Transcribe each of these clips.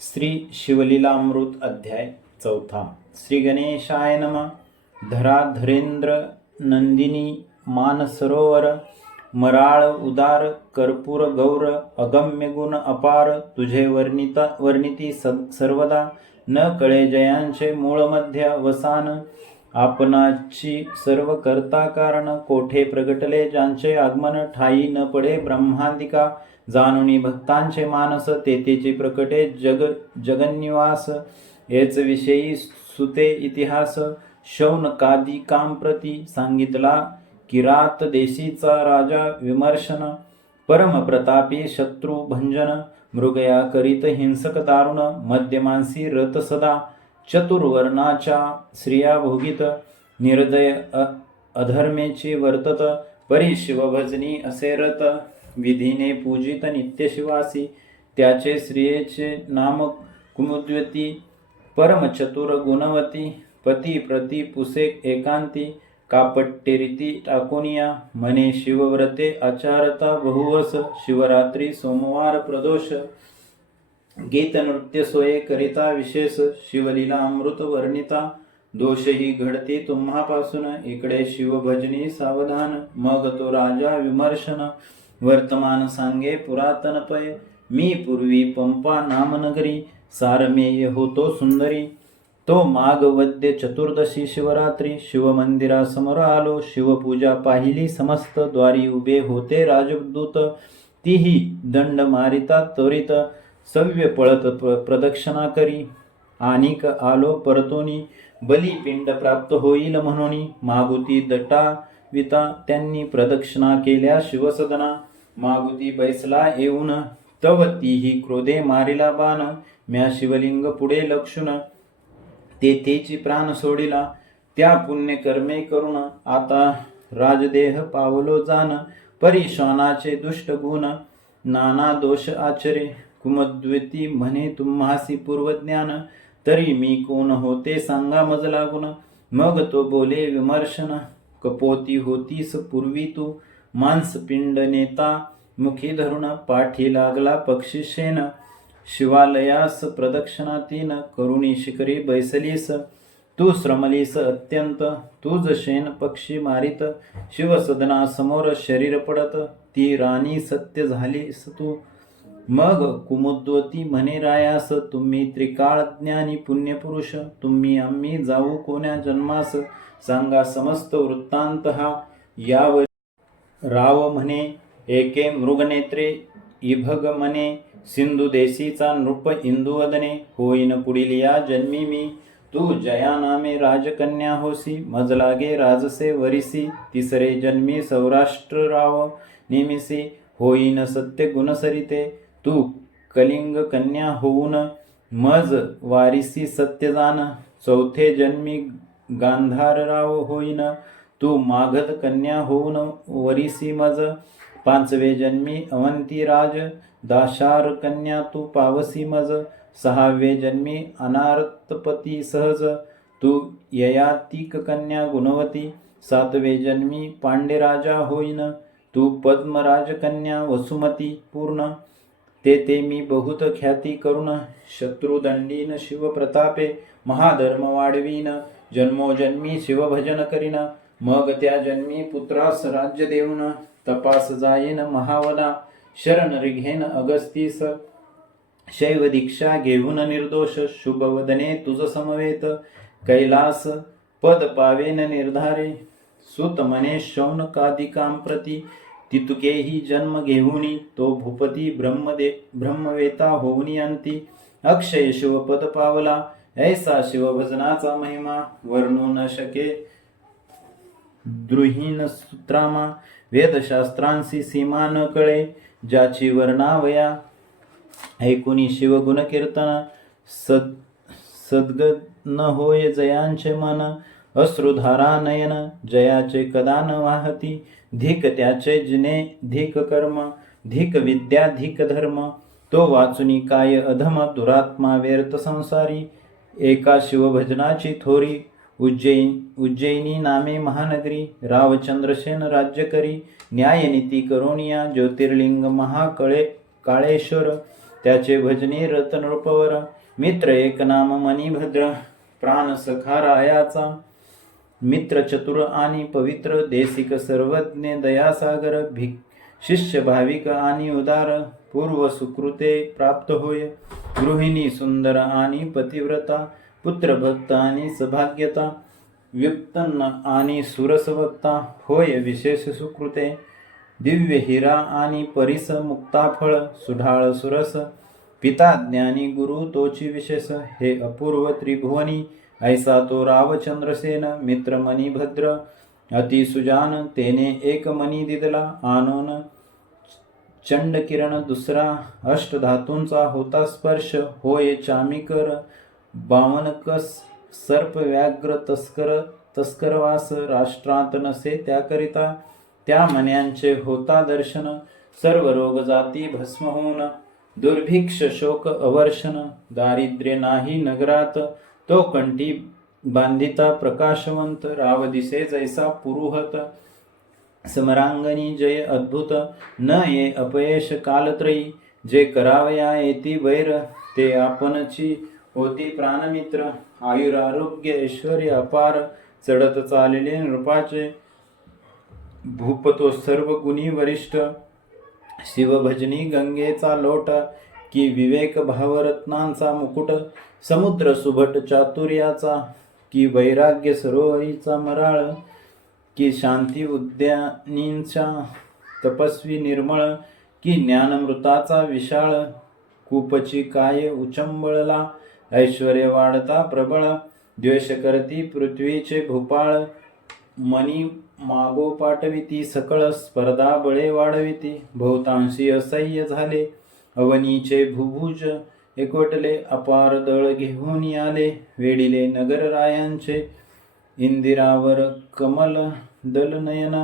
श्री शिवलीलामृत अध्याय 4. श्री गणेशाय नमः. धरा धरेंद्र नंदिनी मानसरोवर, मराळ उदार कर्पूर गौर, अगम्य गुण अपार, तुझे वर्णिती सर्वदा, न कळे जयांचे मूळ मध्य अवसान, आपणाची सर्व करता कारण, कोठे प्रगटले ज्यांचे आगमन, ठाई न पडे ब्रह्मांतिका, जाणुनी भक्तांचे मानस, तेथेची प्रकटे जगन्निवास, हेच विषयी सुते इतिहास, शौनकादिकांप्रती सांगितला किरात देशीचा राजा विमर्शन, परम प्रतापी शत्रू भंजन, मृगया करीत हिंसक दारुण, मध्यमांसी रत सदा, चतुर्वर्णाच्या स्त्रिया भोगित, निर्दय अधर्मेची वर्तत, परी शिवभजनी असे रत, विधीने पूजित नित्य शिवासी, त्याचे स्त्रियेचे नाम कुमुद्वती, परम चतुर गुणवती, पती प्रति पुसे एकांती, कापट्टेरीती टाकोनिया, म्हणे शिवव्रते आचारता बहुवस, शिवरात्री सोमवार प्रदोष, गीत नृत्य सोये करिता विशेष, शिवलीला अमृत वर्णिता, दोषही घडती तुम्हापासून, इकडे शिवभजनी सावधान, मग तो राजा विमर्शन, वर्तमान सांगे पुरातन पय, मी पूर्वी पंपा नामनगरी, सारमेय होतो सुंदरी, तो माघ वद्य चतुर्दशी शिवरात्री, शिवमंदिरासमोर आलो, शिवपूजा पाहिली समस्त, द्वारी उभे होते राजदूत, तीही दंड मारिता त्वरित, सव्य पळत प्रदक्षिणा करी, आणिक आलो परतोनी, बलिपिंड प्राप्त होईल म्हणून, मागुती दटाविता त्यांनी प्रदक्षिणा केल्या शिवसदना, मागुती बैसला येऊन, तव तीही क्रोधे मारिला बाण, म्या शिवलिंग पुढे लक्षुन, तेथेची प्राण सोडिला, त्या पुण्य कर्मे करून, आता राजदेह पावलो जान, परिश्वानाचे दुष्ट गुण, नाना दोष आचरे, कुमद्वती म्हणे तुम्हासी पूर्वज्ञान, तरी मी कोण होते सांगा मज लागून, मग तो बोले विमर्शन, कपोती होतीस पूर्वी तू, मांसपिंड नेता मुखी धरून, पाठी लागला पक्षीशेन, शिवालयास प्रदक्षिणा तीन करुणी शिखरी बैसलीस, तू श्रमलीस अत्यंत, तुझ शेन पक्षी मारित, शिवसदना समोर शरीर पडत, ती राणी सत्य झालीस तू, मग कुमुद्वती म्हणे रायास, तुम्ही त्रिकाळ ज्ञानी पुण्यपुरुष, तुम्ही आम्ही जाऊ कोण्या जन्मास, सांगा समस्त वृत्तांत हा, यावर राव म्हणे एके मृगनेत्रे, इभग म्हणे सिंधू देशीचा नृप इंदुवदने, होईन पुढील या जन्मी मी, तू जया नामे राजकन्या होसी, मज लागे राजसे वरिसी, तिसरे जन्मी सौराष्ट्र राव नेमिसी, होईन सत्य गुणसरिते, तू कलिंग कन्या होऊन, मज वारिसी सत्य जान, चौथे जन्मी गांधार राव होईन, तू मागध कन्या होऊन वरिसी मज, पाचवे जन्मी अवंती राज, दाशार कन्या तू पावसी मज, सहावे जन्मी अनारतपती सहज, तू ययातिक कन्या गुणवती, सातवे जन्मी पांडेराजा होईन, तू पद्मराज कन्या वसुमती पूर्ण, ते मी बहुत ख्याती करुण, शत्रुदंडीन शिवप्रतापे, महाधर्म वाढवीन, जन्मोजन्मी शिवभजन करीन, मग त्या जन्मी पुत्रास राज्य देऊन, तपास जाईन महावना, शरण रिघेन अगस्तीस, शैव दीक्षा घेऊन निर्दोष, शुभवदने तुझ समवेत, कैलास पद पावेन निर्धारे, सुत म्हणे शौनकादिकांप्रती, तितुकेही जन्म घेऊनी, तो भूपती ब्रह्मवेता होऊनी अंती, अक्षय शिवपद पावला, ऐसा शिवभजनाचा महिमा, वर्णू न शके द्रुहीन सूत्रामा, वेदशास्त्रांशी सीमा न कळे, ज्याची वर्णावया ऐकुनी शिवगुण कीर्तन, सद्गत न होय जयांचे मन, अश्रुधारा नयन जयाचे कदा न वाहती, धिक त्याचे जिने धिक कर्म, धिक विद्या धिक धर्म, तो वाचुनी काय अधम, दुरात्मा व्यर्थ संसारी, एका शिवभजनाची थोरी, उज्जैनी नामे महानगरी, रावचंद्रसेन राज्य करी, न्यायनीती करोनिया, ज्योतिर्लिंग महाकळे काळेश्वर, त्याचे भजनी रत्नरूपवर. मित्र एक नाम मणिभद्र, प्राण सखा रायाचा. मित्र चतुर आणि पवित्र, देशिक सर्वज्ञ दयासागर. शिष्य भाविक आणि उदार, पूर्व सुकृते प्राप्त होय. गृहिणी सुंदर आणि पतिव्रता, पुत्र भक्त आणि सौभाग्यता. व्युत्पन्न आणि सुरसवक्ता, होय विशेष सुकृते. दिव्य हिरा आणि परिस मुक्ताफळ, सुढाळ सुरस. पिता ज्ञानी गुरु तोची विशेष, हे अपूर्व त्रिभुवनी. ऐसा तो रावचंद्रसेन, मित्र मणिभद्र अति सुजान. तेने एक मणी दिदला आणून, चंडकिरण दुसरा. अष्टधातूंचा होता स्पर्श, होय चामिकर. बावनकस सर्प व्याघ्र तस्करवास. राष्ट्रांत नसे त्याकरिता, त्या मण्यांचे होता दर्शन. सर्व रोग जाती भस्म होऊन, दुर्भिक्ष शोक अवर्षण. दारिद्र्य नाही नगरात, तो कंठी बांधिता प्रकाशवंत. राव दिसे जैसा पुरुहत, समरांगणी जय अद्भुत. न ये अपयश कालत्रयी, जे करावया येती वैर. ते आपणची होती प्राणमित्र, आयुरारोग्य ऐश्वर्य अपार. चढत चालले नृपाचे, भूपतो सर्व गुणी वरिष्ठ. शिवभजनी गंगेचा लोट, की विवेक भावरत्नांचा मुकुट. समुद्र सुभट चातुर्याचा, की वैराग्य सरोवरीचा मराळ. की शांती उद्यानींचा तपस्वी निर्मळ. की ज्ञानमृताचा विशाळ. कूपची काय उचंबळला, ऐश्वर्य वाढता प्रबळ. द्वेष करती पृथ्वीचे भूपाळ, मनी मागो पाठविती सकळ. स्पर्धा बळे वाढविती, बहुतांशी असह्य झाले. अवनीचे भुभुज एकवटले, अपार दळ घेऊन आले. वेडिले नगररायांचे, इंदिरावर कमल दल नयन.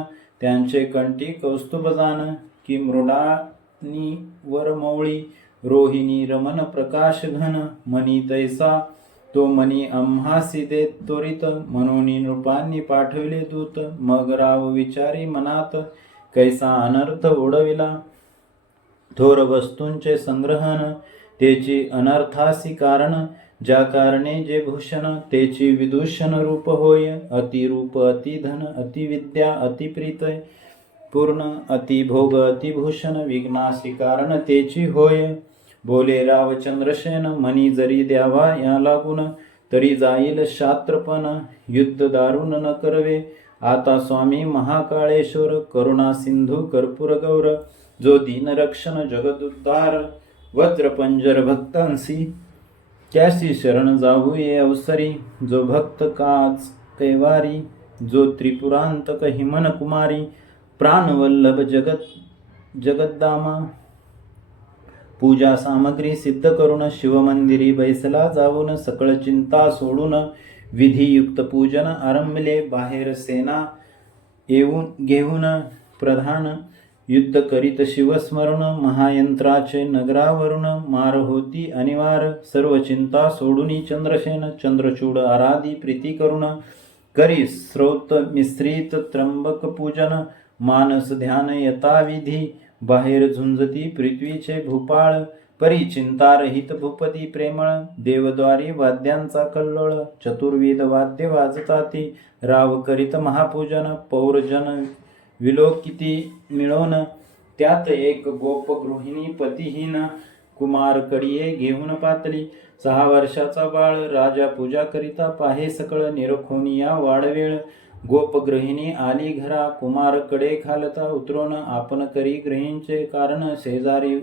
त्यांचे कंठी कौस्तुभजान, की मृडानी वरमौळी. रोहिणी रमण प्रकाश घन, मणी तैसा तो मणी आम्हासी देत त्वरित. म्हणून नृपांनी पाठविले दूत, मग राव विचारी मनात. कैसा अनर्थ ओढविला, थोर वस्तूंचे संग्रहण. तेची अनर्थासी कारण, ज्या कारणे जे भूषण. तेची विदूषण रूप होय, अतिरूप अतिधन अतिविद्या अतिप्रीत. पूर्ण अतिभोग अतिभूषण, विघ्नासी कारण तेची होय. बोले रावचंद्रसेन, मणी जरी द्यावा या लागून. तरी जाईल शात्रपण, युद्ध दारुण न करवे. आता स्वामी महाकाळेश्वर, करुणा सिंधू कर्पूर गौर. जो दीनरक्षण जगदुद्धार, वज्रपंजर भक्तांसी. त्यासी शरण जाऊ ये अवसरी, जो भक्त काज कैवारी. जो त्रिपुरांतक हिमन कुमारी, प्राणवल्लभ जगद्दामा. पूजा सामग्री सिद्ध करून, शिवमंदिरी बैसला जाऊन. सकळ चिंता सोडून, विधियुक्त पूजन आरंभले. बाहेर सेना घेऊन प्रधान, युद्ध करीत शिवस्मरण. महायंत्राचे नगरावरून, मार होती अनिवार. सर्व चिंता सोडून चंद्रसेन, चंद्रचूड आराधी प्रीती करून. करी स्रोत मिश्रित त्र्यंबक पूजन, मानस ध्यान यथाविधी. बाहेर झुंजती पृथ्वीचे भूपाळ, परी चिंतारहित भूपती प्रेमळ. देवद्वारी वाद्यांचा कल्लोळ, चतुर्विध वाद्य वाजताती. राव करीत महापूजन, पौरजन विलोकिती मिळवून. त्यात एक गोप गृहिणी पतिहीन, कुमार कडिये घेऊन पातळी. 6 वर्षाचा बाळ, राजा पूजा करिता पाहे सकळ. निरखोनिया वाडवेळ, गोपगृहिणी आली घरा. कुमार कडे घालता उतरून, आपण करी गृहिणीचे कारण. शेजारी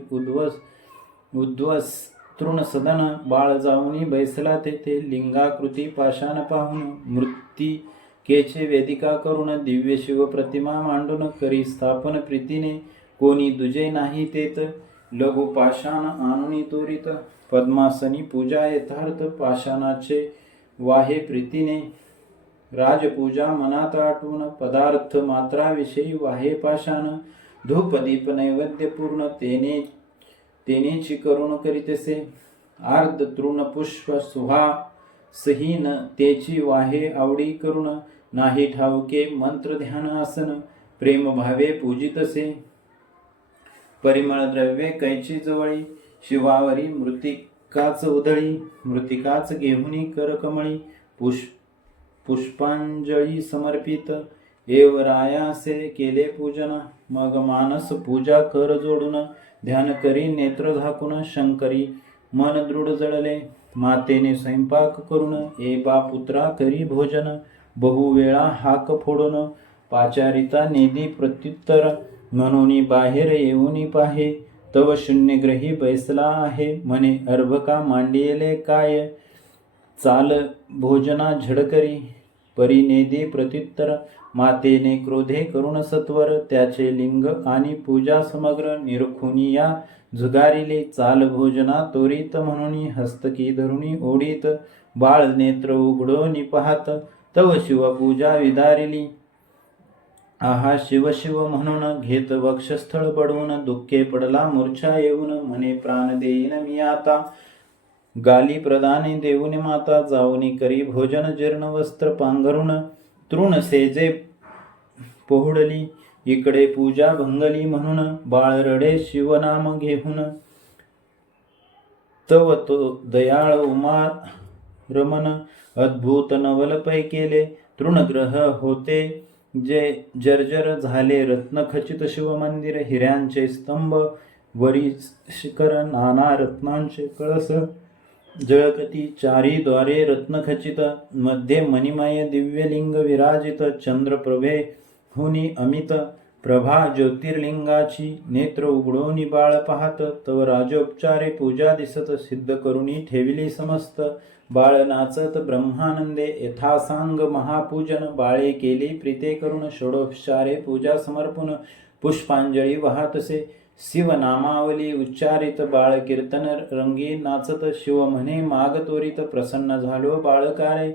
उद्वस तृण सदन, बाळ जाऊनी बैसला तेथे. लिंगाकृती पाषाण पाहून, मृत्तिकेचे वेदिका करून. दिव्य शिव प्रतिमा मांडून, करी स्थापन प्रीतीने. कोणी दुजे नाही तेत, लघु पाषाण आणूनी त्वरित. पद्मासनी पूजा यथार्थ, पाषाणाचे वाहे प्रीतीने. राजपूजा मनात आठवून, पदार्थ मात्राविषयी वाहे पाषाण. धूप दीप नैवेद्य पूर्ण, तेनेची करुण करीतसे. आर्ध तृण पुष्प सुहासहीन, तेची वाहे आवडी करुण. नाही ठाऊके मंत्र ध्यान आसन, प्रेम भावे पूजितसे. परिमळ द्रव्ये कैची जवळी, शिवावरी मृतिकाच उधळी, मृतिकाच घेऊनी कर कमळी, पुष्पांजळी समर्पित, एव रायासे केले पूजन, मग मानस पूजा कर जोडून, ध्यान करी नेत्र झाकून, शंकरी मन दृढ जळले, मातेने स्वयंपाक करून, ए बा पुत्रा करी भोजन, बहुवेळा हाक फोडून, पाचारिता नेदी प्रत्युत्तर, म्हणून बाहेर येऊनी पाहे, तव शून्यग्रही बैसला आहे, म्हणे अर्भका मांडियले काय, चाल भोजना झडकरी, परी नेदी प्रत्युत्तर, मातेने क्रोधे करुण सत्वर, त्याचे लिंग आणि पूजा समग्र निरखुनी या झुगारिले, चाल भोजना त्वरित म्हणून हस्तकी धरुणी ओढीत, बाळ नेत्र उघडोनी पाहत, तव शिवपूजा विदारिली, आहा शिव शिव म्हणून, घेत वक्षस्थळ पडवून, दुःखे पडला मूर्छा येऊन, म्हणे प्राण देईन मी आता, गाली प्रदाने देऊन माता, जाऊनी करी भोजन जीर्ण वस्त्र पांघरुण, तृण सेजे पोहडली, इकडे पूजा भंगली म्हणून, बाळ रडे शिवनाम घेऊन, तव तो दयाळ उमा रमन, अद्भुत नवलपै केले, तृणग्रह होते जे जर्जर झाले, रत्नखचित शिवमंदिर, हिऱ्यांचे स्तंभ वरी शिखर, नाना रत्नांचे कळस जळकती, चारी द्वारे रत्नखचित, मध्ये मणिमय दिव्यलिंग विराजित, चंद्रप्रभे हुनी अमित प्रभा ज्योतिर्लिंगाची, नेत्र उघडोनी बाळ पाहत, तव राजोपचारे पूजा दिसत, सिद्ध करुणी ठेविली समस्त, बाळ नाचत ब्रह्मानंदे, यथासांग महापूजन, बाळे केली प्रीते करून, षोडोपचारे पूजा समर्पण, पुष्पांजळी वाहतसे, शिवनामावली उच्चारित, बाळ कीर्तन रंगी नाचत, शिव म्हणे माग त्वरित, प्रसन्न झालो बाळकारे,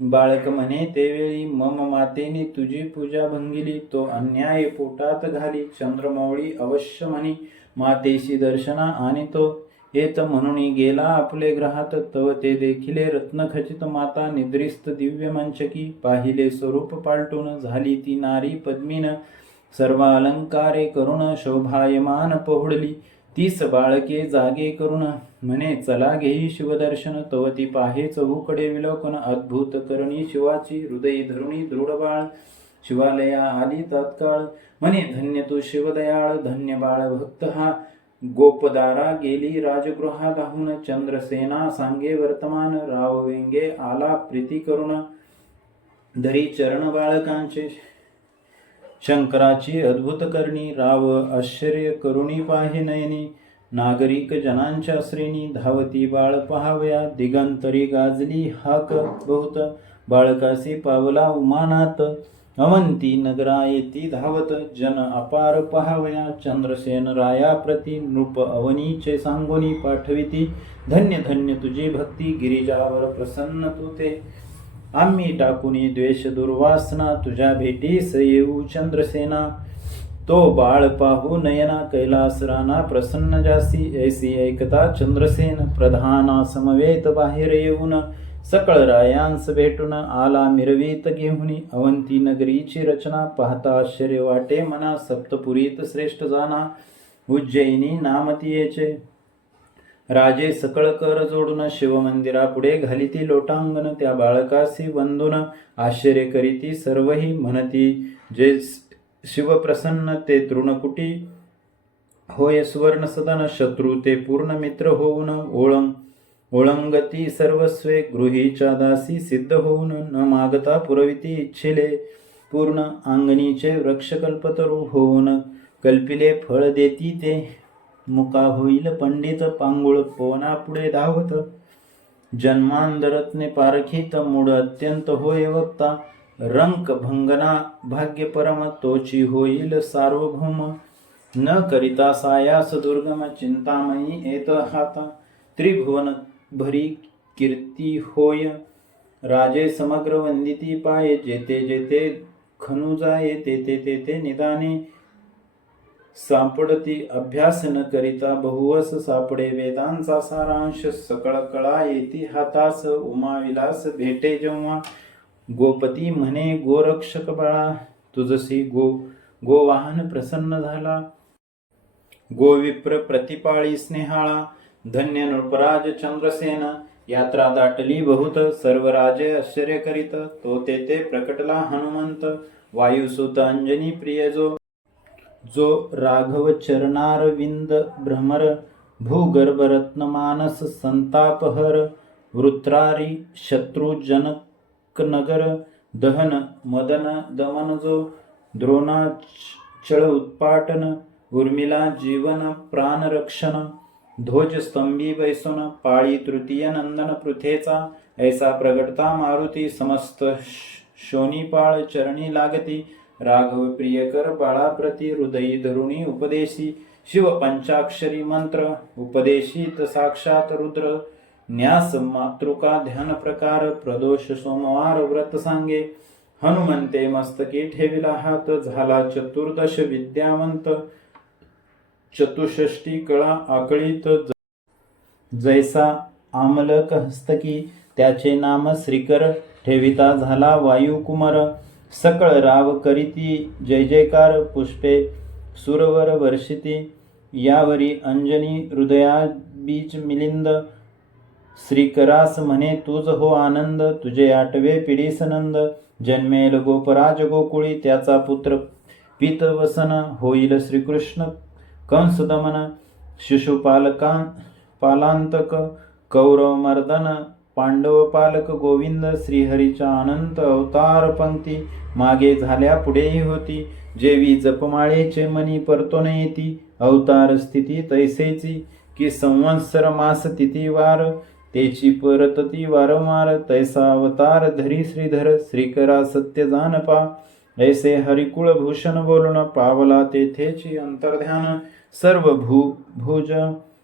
बाळक म्हणे तेवेळी, मम मातेने तुझी पूजा भंगिली, तो अन्याय पोटात घाली, चंद्रमौळी अवश्य म्हणी, मातेशी दर्शना आणि तो येत म्हणून गेला आपले ग्रहात, तव ते देखिले रत्नखचित माता, निद्रिस्त दिव्य मंचकी, पाहिले स्वरूप पालटून, झाली ती नारी पद्मीन, सर्व अलंकारे करुण, शोभायमान पोहडली, 30 बाळके जागे करुण, म्हणे चला घेई शिवदर्शन, तव ती पाहे चहूकडे विलोकन, अद्भुत करणी शिवाची, हृदयी धरुणी दृढ बाळ, शिवालया आली तात्काळ, म्हणे धन्य तू शिवदयाळ, धन्य बाळ भक्त हा, गोपदारा गेली राजगृहादाहून, चंद्रसेना सांगे वर्तमान, राव वेंगे आला प्रीती करुण, धरी चरण बाळकांचे, शंकराची अद्भुत करणी, राव आश्चर्य करुणी पाहे नयनी, नागरिक जनांच्या श्रेणी, धावती बाळ पहावया, दिगंतरी गाजली हाक बहुत, बाळकासी पावला उमानात, अवंती नगरा येती धावत, जन अपार पहावया, चंद्रसेन राया प्रति, नृप अवनीचे सांगोनी पाठविती, धन्य धन्य तुझी भक्ती, गिरिजावर प्रसन्न तू ते, आम्ही टाकुनी द्वेष दुर्वासना, तुझ्या भेटीस येऊ चंद्रसेना, तो बाळ पाहू नयना, कैलास राना प्रसन्न जासी, ऐसी ऐकता चंद्रसेन, प्रधाना समवेत बाहेर येऊन, सकळ रायांस भेटून, आला मिरवीत घेऊनी, अवंती नगरीची रचना, पाहता आश्चर्य वाटे मना, सप्तपुरीत श्रेष्ठ जाना, उज्जैनी नामतीयेचे, राजे सकळ कर जोडून, शिवमंदिरापुढे घालिती लोटांगण, त्या बाळकासी वंदून, आश्चर्य करीती सर्वही, म्हणती जे शिवप्रसन्न ते तृणकुटी, होय सुवर्ण सदन, शत्रू ते पूर्ण मित्र होऊन, ओळंगती सर्वस्वे, गृहीच्या दासी सिद्ध होऊन, न मागता पुरविती इच्छिले, पूर्ण अंगणीचे वृक्ष कल्पतरू होऊन, कल्पिले फळ देती ते, मुका होईल पंडित, पांगुळ पवना पुढे धावत, जन्मांतरत्ने पारखित, मूळ अत्यंत होय वक्ता, रंक भंगना भाग्य परम, तोची होईल सार्वभौम, न करिता सायास दुर्गम, चिंतामयी येत हाता, त्रिभुवन भरी कीर्ती होय, राजे समग्र वंदिती पाये, जेते जेते खनु जाये, तेते तेते निदाने सापडती, अभ्यास न करिता बहुवस सापडे, वेदांचा सारांश सकळ कळा येती हातास, उमाविलास भेटे जेव्हा, गोपती म्हणे गोरक्षक बाळा, तुझसी गोवाहन प्रसन्न झाला, गोविप्र प्रतिपाळी स्नेहाळा, धन्य नृपराज चंद्रसेन यात्रा दाटली बहुत सर्व राजे आश्चर्य करीत तो तेथे प्रकटला हनुमंत वायुसुत अंजनी प्रिय जो राघव चरणारविंद भ्रमर भूगर्भ रत्न मानस संतापहर वृत्रारी शत्रुजनक नगर दहन मदन दमन जो द्रोणाचळ उत्पाटन उर्मिला जीवन प्राण रक्षण ध्वज स्तंभी बैसून पाळी तृतीय नंदन पृथेचा ऐसा प्रगटता मारुती समस्त शोनीपाळ चरणी लागती राघव प्रियकर बाळाप्रती हृदयी धरुणी उपदेशी शिव पंचाक्षरी मंत्र उपदेशित साक्षात रुद्र न्यास मातृका ध्यान प्रकार प्रदोष सोमवार व्रत सांगे हनुमंते मस्तकी ठेविला हात झाला चतुर्दश विद्यावंत चतुष्षष्टी कळा आकळीत जैसा आमलक हस्तकी त्याचे नाम श्रीकर ठेविता झाला वायुकुमार सकळ राव करीती जय जयकार पुष्पे सुरवर वर्षिती यावरी अंजनी हृदया बीज मिलिंद श्रीकरास म्हणे तुझ हो आनंद तुझे आठवे पिढीस नंद जन्मेल गोपराज गोकुळी त्याचा पुत्र पीतवसन होईल श्रीकृष्ण कंस दमन पालांतक कौरव मर्दन पांडव पालक गोविंद श्रीहरीच्या अनंत अवतार पंक्ती मागे झाल्या पुढेही होती जेवी जपमाळेचे मनी परतोन येती अवतार स्थिती तैसेची की संवत्सर मास तिथीवार तेची परतती वारंवार तैसा अवतार धरी श्रीधर श्रीकरा सत्य जानपा ऐसे हरिकुळ भूषण बोलण पावला तेथेची अंतर्ध्यान सर्व भुज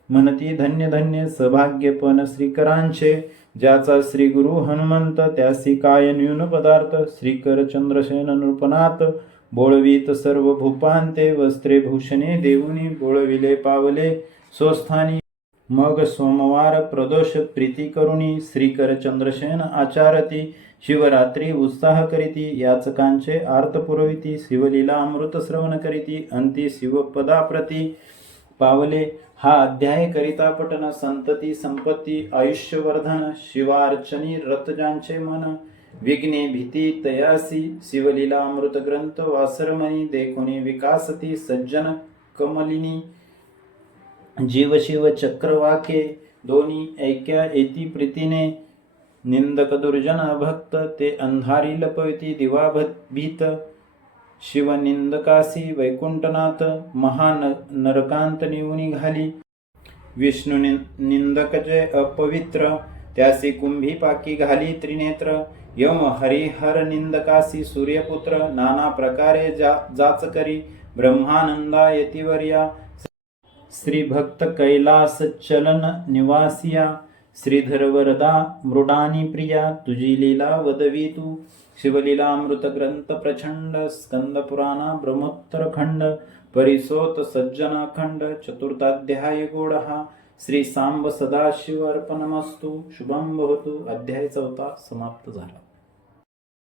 म्हणती धन्य धन्य सौभाग्यपण श्रीकरांचे ज्याचा श्री गुरु हनुमंत त्यासी काय न्यून पदार्थ श्रीकर चंद्रसेन नृपनाथ बोळवीत सर्व भूपांते वस्त्रे भूषणे देऊनी बोळविले पावले सोस्थानी मग सोमवार प्रदोष प्रीती करुणी श्रीकर चंद्रसेन आचारती शिवरात्री उत्साह करीती याचकांचे आर्त पुरविती शिवलीला अमृत श्रवण करीती अंती शिवपदाप्रती पावले हा अध्याय करिता पठन संतती संपत्ती आयुष्यवर्धन शिवार्चनी रतजांचे मन विघ्ने भीती तयासी शिवलीला अमृत ग्रंथ वासरमणी देखुनी विकासती सज्जन कमलिनी जीव शिव चक्रवाके दोन्ही ऐक्या येती प्रीतीने निंदक दुर्जन अभक्त ते अंधारी लपविती दिवा भीत शिवनिंदकासी वैकुंठनाथ महान नरकांत निवुनी घाली विष्णू निंदकचे अपवित्र त्यासी कुंभी पाकी घाली त्रिनेत्र यम हरिहर निंदकासी सूर्यपुत्र नाना प्रकारे जाच करी ब्रह्मानंदा यतिवर्या श्री भक्त कैलास चलन निवासिया श्रीधर वरदा मृडानी प्रिया तुझी लीला वदवी तू शिवलीला अमृत ग्रंथ प्रचंड स्कंद पुराणा ब्रह्मोत्तर खंड परिसोत सज्जना खंड चतुर्थाध्याय गोडहा श्री सांब सदाशिव अर्पणमस्तु शुभम भवतु अध्याय 4 समाप्त झाला.